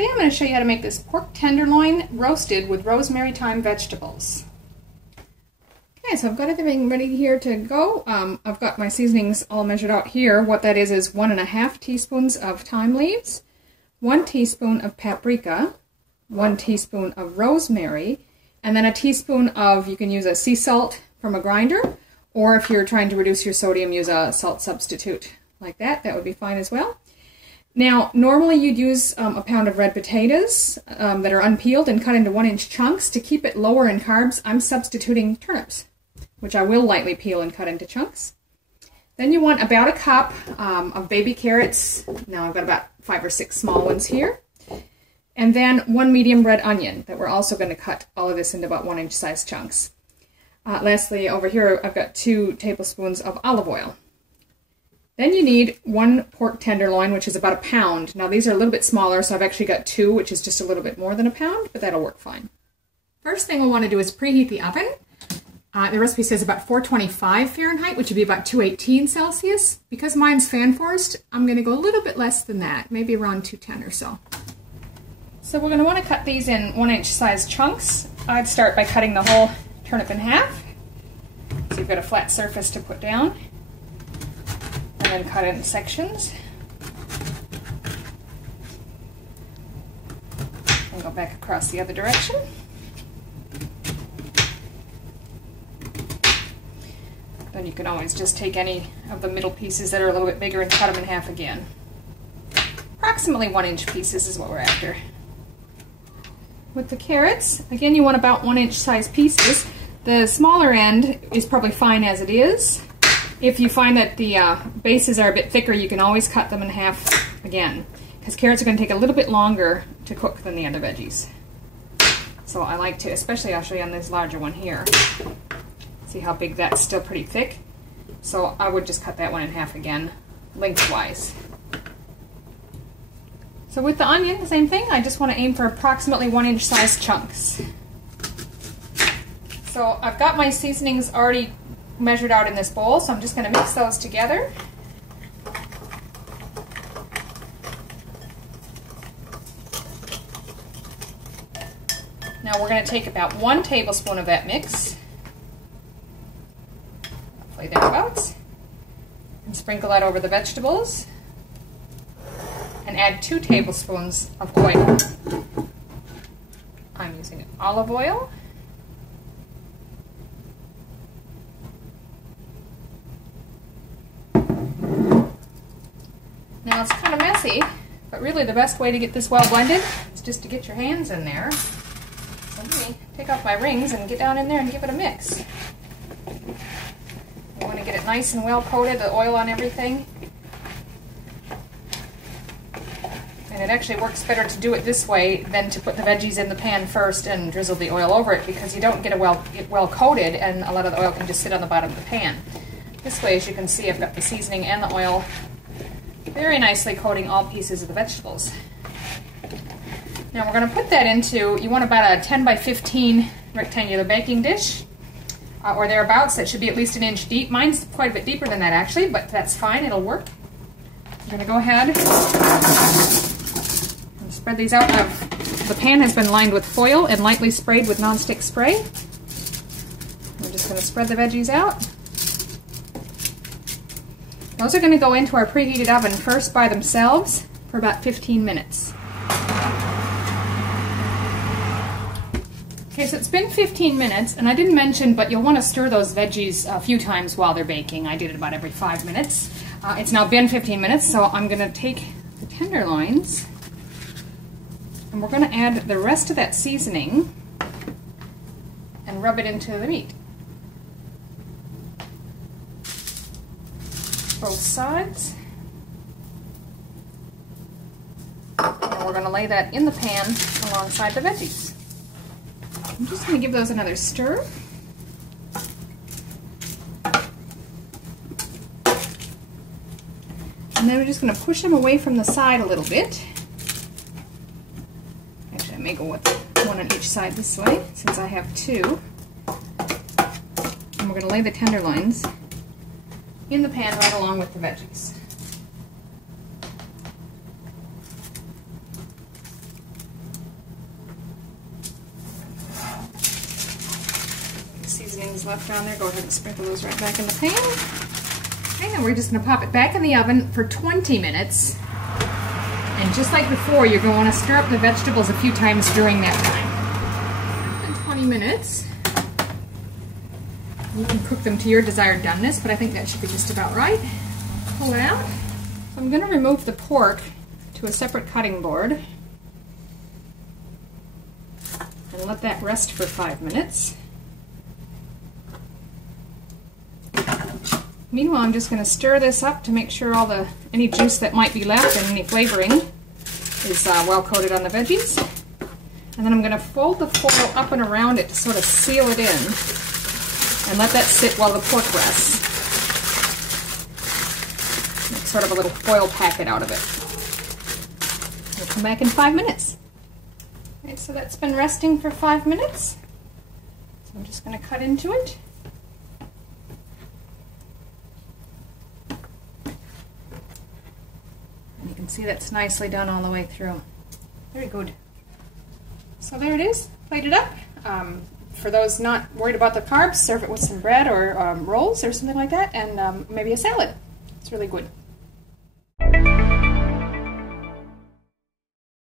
Today I'm going to show you how to make this pork tenderloin roasted with rosemary, thyme, vegetables. Okay, so I've got everything ready here to go. I've got my seasonings all measured out here. What that is 1.5 teaspoons of thyme leaves, 1 teaspoon of paprika, 1 teaspoon of rosemary, and then a teaspoon of, you can use a sea salt from a grinder, or if you're trying to reduce your sodium, use a salt substitute like that. That would be fine as well. Now, normally you'd use a pound of red potatoes that are unpeeled and cut into 1-inch chunks. To keep it lower in carbs, I'm substituting turnips, which I will lightly peel and cut into chunks. Then you want about a cup of baby carrots. Now I've got about 5 or 6 small ones here. And then 1 medium red onion that we're also going to cut all of this into about 1-inch size chunks. Lastly, over here I've got 2 tablespoons of olive oil. Then you need 1 pork tenderloin, which is about a pound. Now these are a little bit smaller, so I've actually got 2, which is just a little bit more than a pound, but that'll work fine. First thing we'll want to do is preheat the oven. The recipe says about 425 Fahrenheit, which would be about 218 Celsius. Because mine's fan forced, I'm going to go a little bit less than that, maybe around 210 or so. So we're going to want to cut these in 1-inch size chunks. I'd start by cutting the whole turnip in half, so you've got a flat surface to put down. And then cut it in sections. And go back across the other direction. Then you can always just take any of the middle pieces that are a little bit bigger and cut them in half again. Approximately 1-inch pieces is what we're after. With the carrots, again you want about 1-inch size pieces. The smaller end is probably fine as it is. If you find that the bases are a bit thicker, you can always cut them in half again, because carrots are going to take a little bit longer to cook than the other veggies. So I like to, especially I'll show you on this larger one here. See how big that's still pretty thick? So I would just cut that one in half again, lengthwise. So with the onion, the same thing. I just want to aim for approximately 1-inch size chunks. So I've got my seasonings already measured out in this bowl, so I'm just going to mix those together. Now we're going to take about 1 tablespoon of that mix, roughly thereabouts, and sprinkle that over the vegetables, and add 2 tablespoons of oil. I'm using olive oil. Now it's kind of messy, but really the best way to get this well blended is just to get your hands in there. So let me take off my rings and get down in there and give it a mix. You want to get it nice and well coated, the oil on everything. And it actually works better to do it this way than to put the veggies in the pan first and drizzle the oil over it, because you don't get it well coated and a lot of the oil can just sit on the bottom of the pan. This way, as you can see, I've got the seasoning and the oil very nicely coating all pieces of the vegetables. Now we're going to put that into, you want about a 10 by 15 rectangular baking dish, or thereabouts. That should be at least 1 inch deep. Mine's quite a bit deeper than that actually, but that's fine, it'll work. I'm going to go ahead and spread these out. The pan has been lined with foil and lightly sprayed with nonstick spray. We're just going to spread the veggies out. Those are going to go into our preheated oven first by themselves for about 15 minutes. Okay, so it's been 15 minutes, and I didn't mention, but you'll want to stir those veggies a few times while they're baking. I did it about every 5 minutes. It's now been 15 minutes, so I'm going to take the tenderloins, and we're going to add the rest of that seasoning and rub it into the meat. Both sides. And we're going to lay that in the pan alongside the veggies. I'm just going to give those another stir. And then we're just going to push them away from the side a little bit. Actually, I may go with 1 on each side this way, since I have 2. And we're going to lay the tenderloins in the pan right along with the veggies. seasonings left on there. Go ahead and sprinkle those right back in the pan. Okay, now we're just going to pop it back in the oven for 20 minutes. And just like before, you're going to want to stir up the vegetables a few times during that time. In 20 minutes, you can cook them to your desired doneness, but I think that should be just about right. Pull it out. So I'm going to remove the pork to a separate cutting board and let that rest for 5 minutes. Meanwhile, I'm just going to stir this up to make sure any juice that might be left and any flavoring is well coated on the veggies. And then I'm going to fold the foil up and around it to sort of seal it in and let that sit while the pork rests. Make sort of a little foil packet out of it. We'll come back in 5 minutes. Okay, so that's been resting for 5 minutes. So I'm just going to cut into it. You can see that's nicely done all the way through. Very good. So there it is, plated up. For those not worried about the carbs, serve it with some bread or rolls or something like that, and maybe a salad. It's really good.